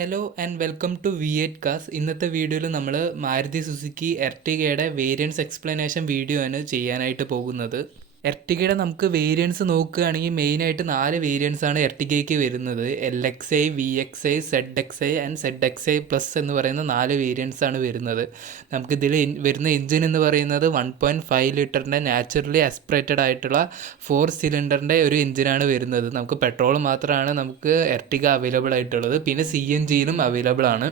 Hello and welcome to V8 കാസ്. ഇന്നത്തെ വീഡിയോയിൽ നമ്മൾ മാരുതി സുസുക്കി എർട്ടിഗയുടെ വേരിയൻസ് എക്സ്പ്ലനേഷൻ വീഡിയോ ആണ് ചെയ്യാനായിട്ട് പോകുന്നത്. എർട്ടിഗയുടെ നമുക്ക് വേരിയൻസ് നോക്കുകയാണെങ്കിൽ മെയിനായിട്ട് 4 വേരിയൻസ് ആണ് എർട്ടിഗയ്ക്ക് വരുന്നത്. LXi, VXi, ZXi and ZXi plus എന്ന് പറയുന്ന 4 വേരിയൻസ് ആണ് വരുന്നത്. നമുക്കിതിൽ വരുന്ന എൻജിൻ എന്ന് പറയുന്നത് 1.5 ലിറ്ററിൻ്റെ നാച്ചുറലി ആസ്പിറേറ്റഡ് ആയിട്ടുള്ള 4 സിലിണ്ടറിൻ്റെ ഒരു എൻജിനാണ് വരുന്നത്. നമുക്ക് പെട്രോൾ മാത്രമാണ് നമുക്ക് എർട്ടിഗ അവൈലബിൾ ആയിട്ടുള്ളത്. പിന്നെ CNGയിലും അവൈലബിൾ ആണ്.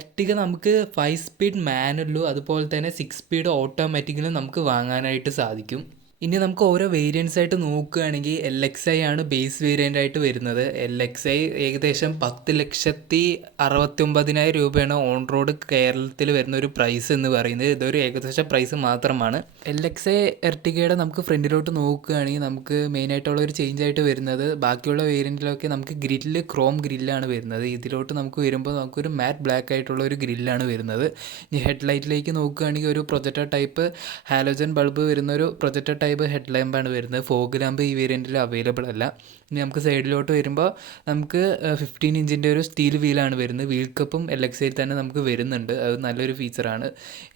എർട്ടിഗ നമുക്ക് 5 സ്പീഡ് മാനുവലും അതുപോലെ തന്നെ 6 സ്പീഡ് ഓട്ടോമാറ്റിക്കലും നമുക്ക് വാങ്ങാനായിട്ട് സാധിക്കും. ഇനി നമുക്ക് ഓരോ വേരിയൻസ് ആയിട്ട് നോക്കുകയാണെങ്കിൽ LXi ആണ് ബേസ് വേരിയൻ്റ് ആയിട്ട് വരുന്നത്. LXi ഏകദേശം 10,69,000 രൂപയാണ് ഓൺ റോഡ് കേരളത്തിൽ വരുന്ന ഒരു പ്രൈസ് എന്ന് പറയുന്നത്. ഇതൊരു ഏകദേശം പ്രൈസ് മാത്രമാണ്. LXi എർട്ടിഗയുടെ നമുക്ക് ഫ്രണ്ടിലോട്ട് നോക്കുകയാണെങ്കിൽ നമുക്ക് മെയിനായിട്ടുള്ള ഒരു ചേഞ്ച് ആയിട്ട് വരുന്നത്, ബാക്കിയുള്ള വേരിയൻറ്റിലൊക്കെ നമുക്ക് ഗ്രില്ല് ക്രോം ഗ്രില്ലാണ് വരുന്നത്. ഇതിലോട്ട് നമുക്ക് വരുമ്പോൾ നമുക്കൊരു മാറ്റ് ബ്ലാക്ക് ആയിട്ടുള്ള ഒരു ഗ്രില്ലാണ് വരുന്നത്. ഇനി ഹെഡ്ലൈറ്റിലേക്ക് നോക്കുകയാണെങ്കിൽ ഒരു പ്രൊജക്ടർ ടൈപ്പ് ഹാലോജൻ ബൾബ് വരുന്ന ഒരു പ്രൊജക്ടർ ടൈപ്പ് ഹെഡ് ലാമ്പാണ് വരുന്നത്. ഫോഗ് ലാമ്പ് ഈ വേരിയൻറ്റിൽ അവൈലബിൾ അല്ല. ഇനി നമുക്ക് സൈഡിലോട്ട് വരുമ്പോൾ നമുക്ക് 15 ഇഞ്ചിൻ്റെ ഒരു സ്റ്റീൽ വീലാണ് വരുന്നത്. വീൽ കപ്പും LXiയിൽ തന്നെ നമുക്ക് വരുന്നുണ്ട്. അത് നല്ലൊരു ഫീച്ചറാണ്.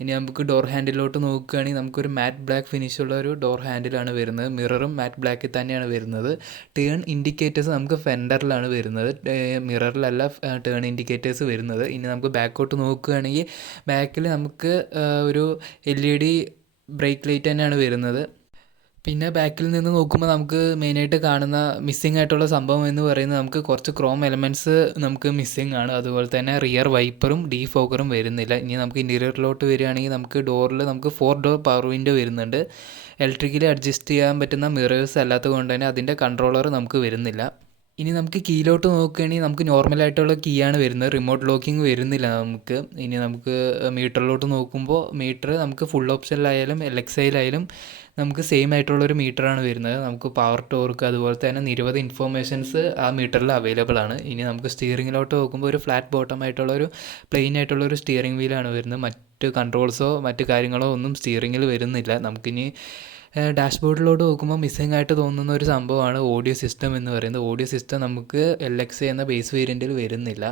ഇനി നമുക്ക് ഡോർ ഹാൻഡിലോട്ട് നോക്കുകയാണെങ്കിൽ നമുക്കൊരു മാറ്റ് ബ്ലാക്ക് ഫിനിഷുള്ള ഒരു ഡോർ ഹാൻഡിലാണ് വരുന്നത്. മിററും മാറ്റ് ബ്ലാക്കിൽ തന്നെയാണ് വരുന്നത്. ടേൺ ഇൻഡിക്കേറ്റേഴ്സ് നമുക്ക് ഫെൻഡറിലാണ് വരുന്നത്, മിററിലല്ല ടേൺ ഇൻഡിക്കേറ്റേഴ്സ് വരുന്നത്. ഇനി നമുക്ക് ബാക്കോട്ട് നോക്കുകയാണെങ്കിൽ ബാക്കിൽ നമുക്ക് ഒരു LED ബ്രേക്ക് ലൈറ്റ് തന്നെയാണ് വരുന്നത്. പിന്നെ ബാക്കിൽ നിന്ന് നോക്കുമ്പോൾ നമുക്ക് മെയിനായിട്ട് കാണുന്ന മിസ്സിംഗ് ആയിട്ടുള്ള സംഭവം എന്ന് പറയുന്നത് നമുക്ക് കുറച്ച് ക്രോം എലമെൻറ്റ്സ് നമുക്ക് മിസ്സിംഗ് ആണ്. അതുപോലെ തന്നെ റിയർ വൈപ്പറും ഡീഫോഗറും വരുന്നില്ല. ഇനി നമുക്ക് ഇൻറ്റീരിയറിലോട്ട് വരികയാണെങ്കിൽ നമുക്ക് ഡോറിൽ നമുക്ക് 4 ഡോർ പവർ വിൻഡോ വരുന്നുണ്ട്. ഇലക്ട്രിക്കലി അഡ്ജസ്റ്റ് ചെയ്യാൻ പറ്റുന്ന മിറേഴ്സ് അല്ലാത്തത് കൊണ്ട് തന്നെ അതിൻ്റെ കൺട്രോളർ നമുക്ക് വരുന്നില്ല. ഇനി നമുക്ക് കീയിലോട്ട് നോക്കുകയാണെങ്കിൽ നമുക്ക് നോർമലായിട്ടുള്ള കീ ആണ് വരുന്നത്. റിമോട്ട് ലോക്കിംഗ് വരുന്നില്ല നമുക്ക്. ഇനി നമുക്ക് മീറ്ററിലോട്ട് നോക്കുമ്പോൾ മീറ്റർ നമുക്ക് ഫുൾ ഓപ്ഷനിലായാലും LXiയിലായാലും നമുക്ക് സെയിം ആയിട്ടുള്ളൊരു മീറ്ററാണ് വരുന്നത്. നമുക്ക് പവർ, ടോർക്ക് അതുപോലെ തന്നെ നിരവധി ഇൻഫോർമേഷൻസ് ആ മീറ്ററിൽ അവൈലബിൾ ആണ്. ഇനി നമുക്ക് സ്റ്റിയറിങ്ങിലോട്ട് നോക്കുമ്പോൾ ഒരു ഫ്ലാറ്റ് ബോട്ടം ആയിട്ടുള്ളൊരു പ്ലെയിൻ ആയിട്ടുള്ളൊരു സ്റ്റിയറിംഗ് വീലാണ് വരുന്നത്. മറ്റ് കൺട്രോൾസോ മറ്റ് കാര്യങ്ങളോ ഒന്നും സ്റ്റിയറിങ്ങിൽ വരുന്നില്ല. നമുക്കിനി ഡാഷ്ബോർഡിലോട്ട് നോക്കുമ്പോൾ മിസ്സിംഗ് ആയിട്ട് തോന്നുന്ന ഒരു സംഭവമാണ് ഓഡിയോ സിസ്റ്റം എന്ന് പറയുന്നത്. ഓഡിയോ സിസ്റ്റം നമുക്ക് LXi എന്ന ബേസ് വേരിയൻറ്റിൽ വരുന്നില്ല.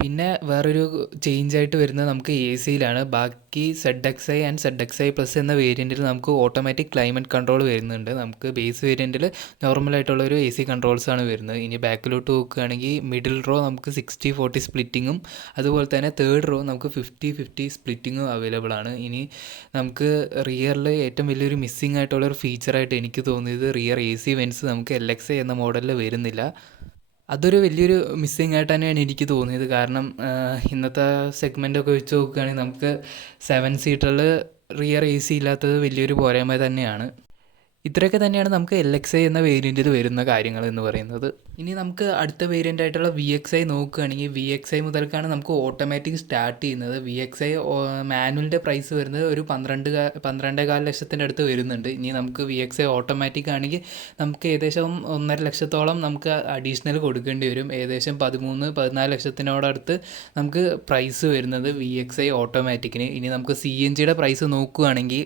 പിന്നെ വേറൊരു ചേഞ്ച് ആയിട്ട് വരുന്നത് നമുക്ക് AC-യിലാണ്. ബാക്കി ZXi ആൻഡ് ZXi പ്ലസ് എന്ന വേരിയൻറ്റിൽ നമുക്ക് ഓട്ടോമാറ്റിക് ക്ലൈമറ്റ് കൺട്രോൾ വരുന്നുണ്ട്. നമുക്ക് ബേസ് വേരിയൻറ്റിൽ നോർമലായിട്ടുള്ളൊരു AC കൺട്രോൾസാണ് വരുന്നത്. ഇനി ബാക്കിലോട്ട് നോക്കുകയാണെങ്കിൽ മിഡിൽ റോ നമുക്ക് 60-40 സ്പ്ലിറ്റിങ്ങും അതുപോലെ തന്നെ തേർഡ് റോ നമുക്ക് 50-50 സ്പ്ലിറ്റിങ്ങും അവൈലബിൾ ആണ്. ഇനി നമുക്ക് റിയറിൽ ഏറ്റവും വലിയൊരു മിസ്സിംഗ് ആയിട്ടുള്ളൊരു ഫീച്ചറായിട്ട് എനിക്ക് തോന്നിയത് റിയർ AC വെൻസ് നമുക്ക് LXi എന്ന മോഡലിൽ വരുന്നില്ല. അതൊരു വലിയൊരു മിസ്സിംഗ് ആയിട്ട് തന്നെയാണ് എനിക്ക് തോന്നിയത്. കാരണം ഇന്നത്തെ സെഗ്മെൻറ്റൊക്കെ വെച്ച് നോക്കുകയാണെങ്കിൽ നമുക്ക് 7 സീറ്ററിൽ റിയർ AC ഇല്ലാത്തത് വലിയൊരു പോരായ്മ തന്നെയാണ്. ഇത്രയൊക്കെ തന്നെയാണ് നമുക്ക് LXi എന്ന വേരിയൻറ്റിൽ വരുന്ന കാര്യങ്ങൾ എന്ന് പറയുന്നത്. ഇനി നമുക്ക് അടുത്ത വേരിയൻ്റ് ആയിട്ടുള്ള VXi നോക്കുകയാണെങ്കിൽ VXi മുതൽക്കാണ് നമുക്ക് ഓട്ടോമാറ്റിക് സ്റ്റാർട്ട് ചെയ്യുന്നത്. VXi മാനുവലിൻ്റെ പ്രൈസ് വരുന്നത് ഒരു 12.25 ലക്ഷത്തിൻ്റെ അടുത്ത് വരുന്നുണ്ട്. ഇനി നമുക്ക് VXi ഓട്ടോമാറ്റിക് ആണെങ്കിൽ നമുക്ക് ഏകദേശം 1.5 ലക്ഷത്തോളം നമുക്ക് അഡീഷണൽ കൊടുക്കേണ്ടി വരും. ഏകദേശം 13-14 ലക്ഷത്തിനോടടുത്ത് നമുക്ക് പ്രൈസ് വരുന്നത് VXi ഓട്ടോമാറ്റിക്കിന്. ഇനി നമുക്ക് CNGയുടെ പ്രൈസ് നോക്കുകയാണെങ്കിൽ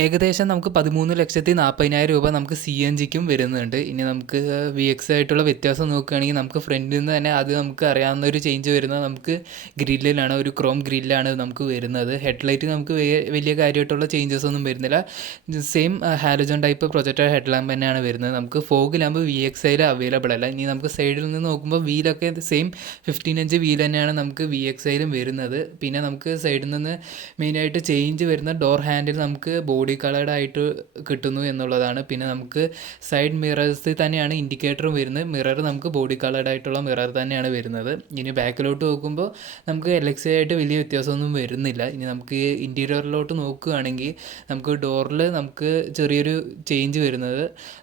ഏകദേശം നമുക്ക് 13,40,000 രൂപ നമുക്ക് CNGക്കും വരുന്നുണ്ട്. ഇനി നമുക്ക് VXi ആയിട്ടുള്ള വ്യത്യാസം നോക്കുകയാണെങ്കിൽ നമുക്ക് ഫ്രണ്ടിൽ നിന്ന് തന്നെ അത് നമുക്ക് അറിയാവുന്ന ഒരു ചേഞ്ച് വരുന്നത് നമുക്ക് ഗ്രില്ലിലാണ്. ഒരു ക്രോം ഗ്രില്ലാണ് നമുക്ക് വരുന്നത്. ഹെഡ്ലൈറ്റ് നമുക്ക് വലിയ കാര്യമായിട്ടുള്ള ചേഞ്ചസ് ഒന്നും വരുന്നില്ല. Same halogen type projector head lamp തന്നെയാണ് വരുന്നത്. നമുക്ക് ഫോഗ് ലാമ്പ് VXiയിൽ അവൈലബിൾ അല്ല. ഇനി നമുക്ക് സൈഡിൽ നിന്ന് നോക്കുമ്പോൾ വീലൊക്കെ സെയിം 15 ഇഞ്ച് വീൽ തന്നെയാണ് നമുക്ക് VXiയിലും വരുന്നത്. പിന്നെ നമുക്ക് സൈഡിൽ നിന്ന് മെയിനായിട്ട് ചേഞ്ച് വരുന്ന ഡോർ ഹാൻഡിൽ നമുക്ക് ബോഡി കളേർഡ് ആയിട്ട് കിട്ടുന്നു എന്നുള്ളതാണ്. പിന്നെ നമുക്ക് സൈഡ് മിറേഴ്സിൽ തന്നെയാണ് ഇൻഡിക്കേറ്ററും വരുന്നത്. മിറർ നമുക്ക് ബോഡി കളേർഡ് ആയിട്ടുള്ള മിറർ തന്നെയാണ് വരുന്നത്. ഇനി ബാക്കിലോട്ട് നോക്കുമ്പോൾ നമുക്ക് LXi ആയിട്ട് വലിയ വ്യത്യാസമൊന്നും വരുന്നില്ല. ഇനി നമുക്ക് ഇൻറ്റീരിയറിലോട്ട് നോക്കുകയാണെങ്കിൽ നമുക്ക് ഡോറിൽ നമുക്ക് ചെറിയൊരു ചേഞ്ച് വരുന്നത്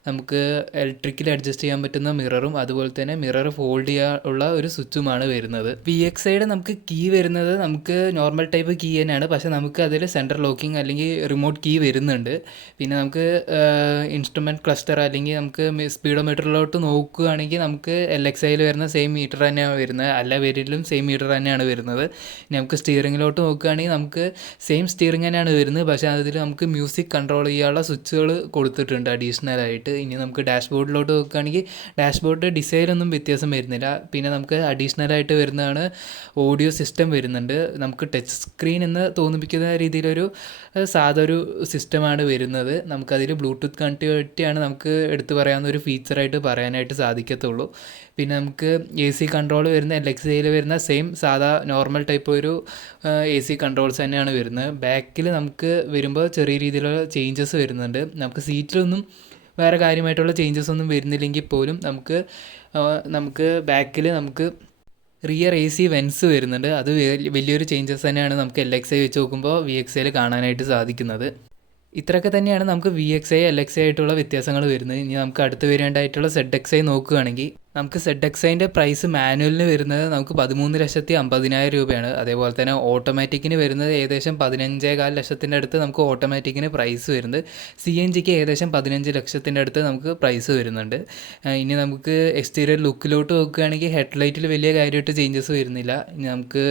നമുക്ക് ഇലക്ട്രിക്കലി അഡ്ജസ്റ്റ് ചെയ്യാൻ പറ്റുന്ന മിററും അതുപോലെ തന്നെ മിറർ ഫോൾഡ് ചെയ്യാനുള്ള ഒരു സ്വിച്ചുമാണ് വരുന്നത്. VXiയുടെ നമുക്ക് കീ വരുന്നത് നമുക്ക് നോർമൽ ടൈപ്പ് കീ തന്നെയാണ്. പക്ഷേ നമുക്ക് അതിൽ സെൻട്രൽ ലോക്കിംഗ് അല്ലെങ്കിൽ റിമോട്ട് കീ വരുന്നുണ്ട്. പിന്നെ നമുക്ക് ഇൻസ്ട്രുമെൻറ്റ് ക്ലസ്റ്റർ അല്ലെങ്കിൽ നമുക്ക് സ്പീഡോമീറ്ററിലോട്ട് നോക്കുകയാണെങ്കിൽ നമുക്ക് LXIയിൽ വരുന്ന സെയിം മീറ്റർ തന്നെയാണ് വരുന്നത്. എല്ലാ വേരിയൻറ്റിലും സെയിം മീറ്റർ തന്നെയാണ് വരുന്നത്. ഇനി നമുക്ക് സ്റ്റിയറിങ്ങിലോട്ട് നോക്കുകയാണെങ്കിൽ നമുക്ക് സെയിം സ്റ്റിയറിംഗ് തന്നെയാണ് വരുന്നത്. പക്ഷേ അതിൽ നമുക്ക് മ്യൂസിക് കൺട്രോൾ ചെയ്യാനുള്ള സ്വിച്ചുകൾ കൊടുത്തിട്ടുണ്ട് അഡീഷണലായിട്ട്. ഇനി നമുക്ക് ഡാഷ്ബോർഡിലോട്ട് നോക്കുകയാണെങ്കിൽ ഡാഷ്ബോർഡ് ഡിസൈനൊന്നും വ്യത്യാസം വരുന്നില്ല. പിന്നെ നമുക്ക് അഡീഷണലായിട്ട് വരുന്നതാണ് ഓഡിയോ സിസ്റ്റം വരുന്നുണ്ട്. നമുക്ക് ടച്ച് സ്ക്രീൻ എന്ന് തോന്നിപ്പിക്കുന്ന രീതിയിലൊരു സാധാ ഒരു സിസ്റ്റമാണ് വരുന്നത്. നമുക്കതിൽ ബ്ലൂടൂത്ത് കണക്ടിവിറ്റിയാണ് നമുക്ക് എടുത്തു പറയാവുന്ന ഒരു ഫീച്ചറായിട്ട് പറയാനായിട്ട് സാധിക്കത്തുള്ളൂ. പിന്നെ നമുക്ക് AC കൺട്രോൾ വരുന്ന LXIയിൽ വരുന്ന സെയിം സാധാ നോർമൽ ടൈപ്പ് ഒരു AC കൺട്രോൾസ് തന്നെയാണ് വരുന്നത്. ബാക്കിൽ നമുക്ക് വരുമ്പോൾ ചെറിയ രീതിയിലുള്ള ചേഞ്ചസ് വരുന്നുണ്ട്. നമുക്ക് സീറ്റിലൊന്നും വേറെ കാര്യമായിട്ടുള്ള ചേഞ്ചസ് ഒന്നും വരുന്നില്ലെങ്കിൽ പോലും നമുക്ക് ബാക്കിൽ നമുക്ക് റിയർ AC വെൻസ് വരുന്നുണ്ട്. അത് വലിയൊരു ചേഞ്ചസ് തന്നെയാണ് നമുക്ക് LXI വെച്ച് നോക്കുമ്പോൾ VXIയിൽ കാണാനായിട്ട് സാധിക്കുന്നത്. ഇത്രയൊക്കെ തന്നെയാണ് നമുക്ക് VXI LXI ആയിട്ടുള്ള വ്യത്യാസങ്ങൾ വരുന്നത്. ഇനി നമുക്ക് അടുത്ത് വരേണ്ടതായിട്ടുള്ള ZXI നോക്കുകയാണെങ്കിൽ നമുക്ക് ZXIൻ്റെ പ്രൈസ് മാനുവലിന് വരുന്നത് നമുക്ക് 13,50,000 രൂപയാണ്. അതേപോലെ തന്നെ ഓട്ടോമാറ്റിക്കിന് വരുന്നത് ഏകദേശം 15,15 ലക്ഷത്തിൻ്റെ അടുത്ത് നമുക്ക് ഓട്ടോമാറ്റിക്കിന് പ്രൈസ് വരുന്നത്. CNGക്ക് ഏകദേശം 15 ലക്ഷത്തിൻ്റെ അടുത്ത് നമുക്ക് പ്രൈസ് വരുന്നുണ്ട്. ഇനി നമുക്ക് എക്സ്റ്റീരിയർ ലുക്കിലോട്ട് നോക്കുകയാണെങ്കിൽ ഹെഡ്ലൈറ്റിൽ വലിയ കാര്യമായിട്ട് ചേഞ്ചസ് വരുന്നില്ല. ഇനി നമുക്ക്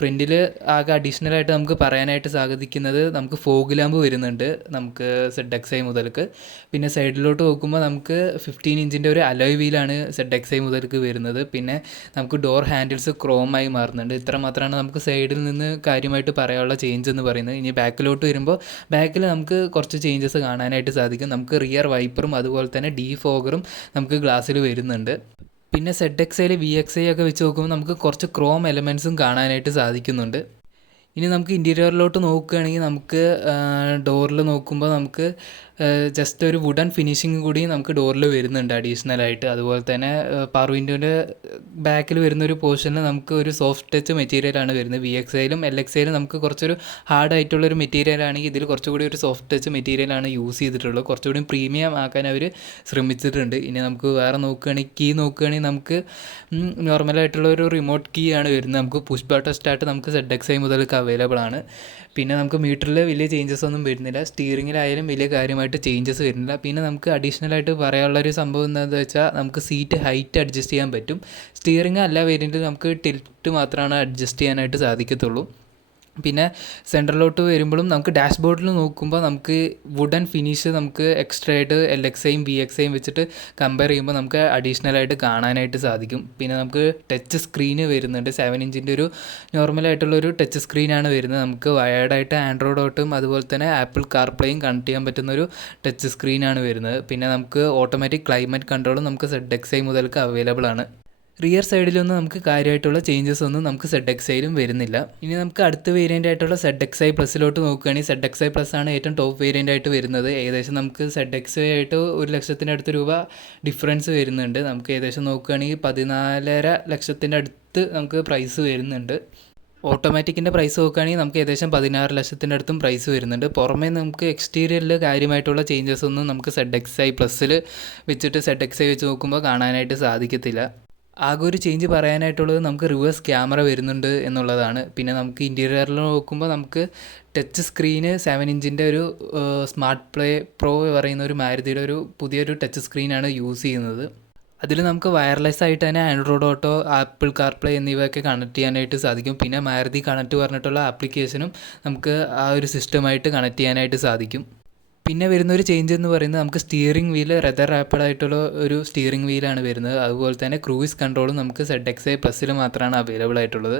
ഫ്രണ്ടിൽ ആകെ അഡീഷണലായിട്ട് നമുക്ക് പറയാനായിട്ട് സാധിക്കുന്നത് നമുക്ക് ഫോഗ് ലാമ്പ് വരുന്നുണ്ട് നമുക്ക് ZXI മുതൽക്ക്. പിന്നെ സൈഡിലോട്ട് നോക്കുമ്പോൾ നമുക്ക് 15 ഇഞ്ചിൻ്റെ ഒരു അലോയ് വീലാണ് ZXI മുതൽക്ക് വരുന്നത്. പിന്നെ നമുക്ക് ഡോർ ഹാൻഡിൽസ് ക്രോമായി മാറുന്നുണ്ട്. ഇത്ര മാത്രമാണ് നമുക്ക് സൈഡിൽ നിന്ന് കാര്യമായിട്ട് പറയാനുള്ള ചേഞ്ച് എന്ന് പറയുന്നത്. ഇനി ബാക്കിലോട്ട് വരുമ്പോൾ ബാക്കിൽ നമുക്ക് കുറച്ച് ചേഞ്ചസ് കാണാനായിട്ട് സാധിക്കും. നമുക്ക് റിയർ വൈപ്പറും അതുപോലെ തന്നെ ഡീഫോഗറും നമുക്ക് ഗ്ലാസ്സിൽ വരുന്നുണ്ട്. പിന്നെ ZXIയിൽ VXI ഒക്കെ വെച്ച് നോക്കുമ്പോൾ നമുക്ക് കുറച്ച് ക്രോം എലമെൻസും കാണാനായിട്ട് സാധിക്കുന്നുണ്ട്. ഇനി നമുക്ക് ഇൻറ്റീരിയറിലോട്ട് നോക്കുകയാണെങ്കിൽ നമുക്ക് ഡോറിൽ നോക്കുമ്പോൾ നമുക്ക് ജസ്റ്റ് ഒരു വുഡൻ ഫിനിഷിങ് കൂടി നമുക്ക് ഡോറിൽ വരുന്നുണ്ട് അഡീഷണലായിട്ട്. അതുപോലെ തന്നെ പവർ വിൻഡോൻ്റെ ബാക്കിൽ വരുന്നൊരു പോർഷനിൽ നമുക്ക് ഒരു സോഫ്റ്റ് ടച്ച് മെറ്റീരിയലാണ് വരുന്നത്. VXIയിലും LXIയിലും നമുക്ക് കുറച്ചൊരു ഹാർഡായിട്ടുള്ളൊരു മെറ്റീരിയലാണെങ്കിൽ ഇതിൽ കുറച്ചുകൂടി ഒരു സോഫ്റ്റ് ടച്ച് മെറ്റീരിയലാണ് യൂസ് ചെയ്തിട്ടുള്ളത്. കുറച്ചുകൂടി പ്രീമിയം ആക്കാൻ അവർ ശ്രമിച്ചിട്ടുണ്ട്. ഇനി നമുക്ക് വേറെ നോക്കുകയാണെങ്കിൽ നമുക്ക് നോർമലായിട്ടുള്ള ഒരു റിമോട്ട് കീ ആണ് വരുന്നത്. നമുക്ക് പുഷ് ബട്ടൺ സ്റ്റാർട്ട് നമുക്ക് ZXI മുതൽക്ക് അവൈലബിൾ ആണ്. പിന്നെ നമുക്ക് മീറ്ററിൽ വലിയ ചേഞ്ചസ് ഒന്നും വരുന്നില്ല. സ്റ്റിയറിങ്ങിലായാലും വലിയ കാര്യമായിട്ട് ചേഞ്ചസ് വരുന്നില്ല. പിന്നെ നമുക്ക് അഡീഷണലായിട്ട് പറയാനുള്ളൊരു സംഭവം എന്താണെന്ന് വെച്ചാൽ നമുക്ക് സീറ്റ് ഹൈറ്റ് അഡ്ജസ്റ്റ് ചെയ്യാൻ പറ്റും. സ്റ്റിയറിങ് എല്ലാ വേരിയൻറ്റിലും നമുക്ക് ടിൽറ്റ് മാത്രമാണ് അഡ്ജസ്റ്റ് ചെയ്യാനായിട്ട് സാധിക്കത്തുള്ളൂ. പിന്നെ സെൻറ്ററിലോട്ട് വരുമ്പോഴും നമുക്ക് ഡാഷ്ബോർഡിൽ നോക്കുമ്പോൾ നമുക്ക് വുഡൻ ഫിനിഷ് നമുക്ക് എക്സ്ട്രാ ആയിട്ട് LXIയും VXIയും വെച്ചിട്ട് കമ്പയർ ചെയ്യുമ്പോൾ നമുക്ക് അഡീഷണലായിട്ട് കാണാനായിട്ട് സാധിക്കും. പിന്നെ നമുക്ക് ടച്ച് സ്ക്രീന് വരുന്നുണ്ട്. 7 ഇഞ്ചിൻ്റെ ഒരു നോർമലായിട്ടുള്ളൊരു ടച്ച് സ്ക്രീനാണ് വരുന്നത്. നമുക്ക് വയേർഡായിട്ട് ആൻഡ്രോയിഡ് ഓട്ടും അതുപോലെ തന്നെ ആപ്പിൾ കാർപ്ലേയും കണക്ട് ചെയ്യാൻ പറ്റുന്നൊരു ടച്ച് സ്ക്രീനാണ് വരുന്നത്. പിന്നെ നമുക്ക് ഓട്ടോമാറ്റിക് ക്ലൈമറ്റ് കൺട്രോളും നമുക്ക് ZXI മുതൽക്ക് അവൈലബിൾ ആണ്. റിയർ സൈഡിലൊന്നും നമുക്ക് കാര്യമായിട്ടുള്ള ചേഞ്ചസ് ഒന്നും നമുക്ക് ZXIയിലും വരുന്നില്ല. ഇനി നമുക്ക് അടുത്ത വേരിയൻ്റ് ആയിട്ടുള്ള ZXI പ്ലസിലോട്ട് നോക്കുകയാണെങ്കിൽ ZXI പ്ലസ് ആണ് ഏറ്റവും ടോപ്പ് വേരിയൻ്റ് ആയിട്ട് വരുന്നത്. ഏകദേശം നമുക്ക് ZXI ആയിട്ട് 1 ലക്ഷത്തിൻ്റെ അടുത്ത് രൂപ ഡിഫറൻസ് വരുന്നുണ്ട്. നമുക്ക് ഏകദേശം നോക്കുകയാണെങ്കിൽ 14.5 ലക്ഷത്തിൻ്റെ അടുത്ത് നമുക്ക് പ്രൈസ് വരുന്നുണ്ട്. ഓട്ടോമാറ്റിക്കിൻ്റെ പ്രൈസ് നോക്കുകയാണെങ്കിൽ നമുക്ക് ഏകദേശം 16 ലക്ഷത്തിൻ്റെ അടുത്തും പ്രൈസ് വരുന്നുണ്ട്. പുറമേ നമുക്ക് എക്സ്റ്റീരിയറിൽ കാര്യമായിട്ടുള്ള ചേഞ്ചസ് ഒന്നും നമുക്ക് ZXI പ്ലസ്സിൽ വെച്ചിട്ട് ZXI വെച്ച് നോക്കുമ്പോൾ കാണാനായിട്ട് സാധിക്കത്തില്ല. ആകെ ഒരു ചേഞ്ച് പറയാനായിട്ടുള്ളത് നമുക്ക് റിവേഴ്സ് ക്യാമറ വരുന്നുണ്ട് എന്നുള്ളതാണ്. പിന്നെ നമുക്ക് ഇൻറ്റീരിയറിൽ നോക്കുമ്പോൾ നമുക്ക് ടച്ച് സ്ക്രീന് 7 ഇഞ്ചിൻ്റെ ഒരു സ്മാർട്ട് പ്ലേ പ്രോ പറയുന്ന ഒരു മാരുതിയുടെ ഒരു പുതിയൊരു ടച്ച് സ്ക്രീനാണ് യൂസ് ചെയ്യുന്നത്. അതിൽ നമുക്ക് വയർലെസ് ആയിട്ട് തന്നെ ആൻഡ്രോയിഡ് ഓട്ടോ, ആപ്പിൾ കാർപ്ലേ എന്നിവയൊക്കെ കണക്ട് ചെയ്യാനായിട്ട് സാധിക്കും. പിന്നെ മാരുതി കണക്ട് പറഞ്ഞിട്ടുള്ള ആപ്ലിക്കേഷനും നമുക്ക് ആ ഒരു സിസ്റ്റമായിട്ട് കണക്ട് ചെയ്യാനായിട്ട് സാധിക്കും. പിന്നെ വരുന്നൊരു ചേഞ്ച് എന്ന് പറയുന്നത് നമുക്ക് സ്റ്റിയറിംഗ് വീല് റെദർ റാപ്പിഡായിട്ടുള്ള ഒരു സ്റ്റിയറിംഗ് വീലാണ് വരുന്നത്. അതുപോലെ തന്നെ ക്രൂയിസ് കൺട്രോളും നമുക്ക് ZXI പ്ലസ്സിൽ മാത്രമാണ് അവൈലബിൾ ആയിട്ടുള്ളത്.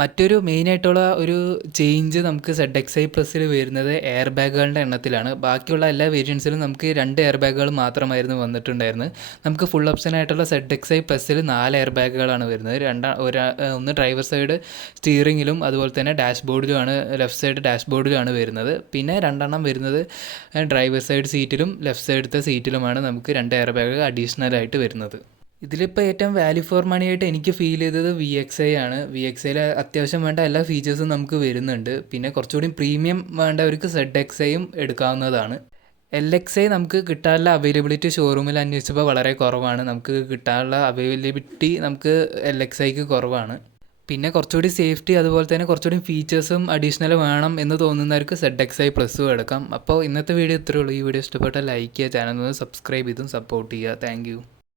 മറ്റൊരു മെയിനായിട്ടുള്ള ഒരു ചേഞ്ച് നമുക്ക് ZXI പ്ലസ്സിൽ വരുന്നത് എയർ ബാഗുകളുടെ എണ്ണത്തിലാണ്. ബാക്കിയുള്ള എല്ലാ വേരിയൻസിലും നമുക്ക് 2 എയർ ബാഗുകൾ മാത്രമായിരുന്നു വന്നിട്ടുണ്ടായിരുന്നത്. നമുക്ക് ഫുൾ ഓപ്ഷനായിട്ടുള്ള ZXI പ്ലസ്സിൽ 4 എയർ ബാഗുകളാണ് വരുന്നത്. ഒന്ന് ഡ്രൈവർ സൈഡ് സ്റ്റിയറിങ്ങിലും അതുപോലെ തന്നെ ഡാഷ്ബോർഡിലുമാണ്, ലെഫ്റ്റ് സൈഡ് ഡാഷ്ബോർഡിലുമാണ് വരുന്നത്. പിന്നെ 2 വരുന്നത് ഡ്രൈവർ സൈഡ് സീറ്റിലും ലെഫ്റ്റ് സൈഡത്തെ സീറ്റിലുമാണ് നമുക്ക് 2 എയർ ബാഗ് അഡീഷണലായിട്ട് വരുന്നത്. ഇതിലിപ്പോൾ ഏറ്റവും വാല്യൂ ഫോർ മണി ആയിട്ട് എനിക്ക് ഫീൽ ചെയ്തത് VXI ആണ്. VXIയിൽ അത്യാവശ്യം വേണ്ട എല്ലാ ഫീച്ചേഴ്സും നമുക്ക് വരുന്നുണ്ട്. പിന്നെ കുറച്ചുകൂടി പ്രീമിയം വേണ്ടവർക്ക് ZXIയും എടുക്കാവുന്നതാണ്. LXI നമുക്ക് കിട്ടാനുള്ള അവൈലബിലിറ്റി ഷോറൂമിൽ അന്വേഷിച്ചപ്പോൾ വളരെ കുറവാണ്. നമുക്ക് കിട്ടാനുള്ള അവൈലബിലിറ്റി നമുക്ക് LXIക്ക് കുറവാണ്. പിന്നെ കുറച്ചുകൂടി സേഫ്റ്റി അതുപോലെ തന്നെ കുറച്ചുകൂടി ഫീച്ചേഴ്സും അഡീഷണൽ വേണം എന്ന് തോന്നുന്നവർക്ക് ZXi പ്ലസ്സും എടുക്കാം. അപ്പോൾ ഇന്നത്തെ വീഡിയോ ഇത്രയേ ഉള്ളൂ. ഈ വീഡിയോ ഇഷ്ടപ്പെട്ടാൽ ലൈക്ക് ചെയ്യുക, ചാനൽ ഒന്ന് സബ്സ്ക്രൈബ് ചെയ്തും സപ്പോർട്ട് ചെയ്യുക. താങ്ക്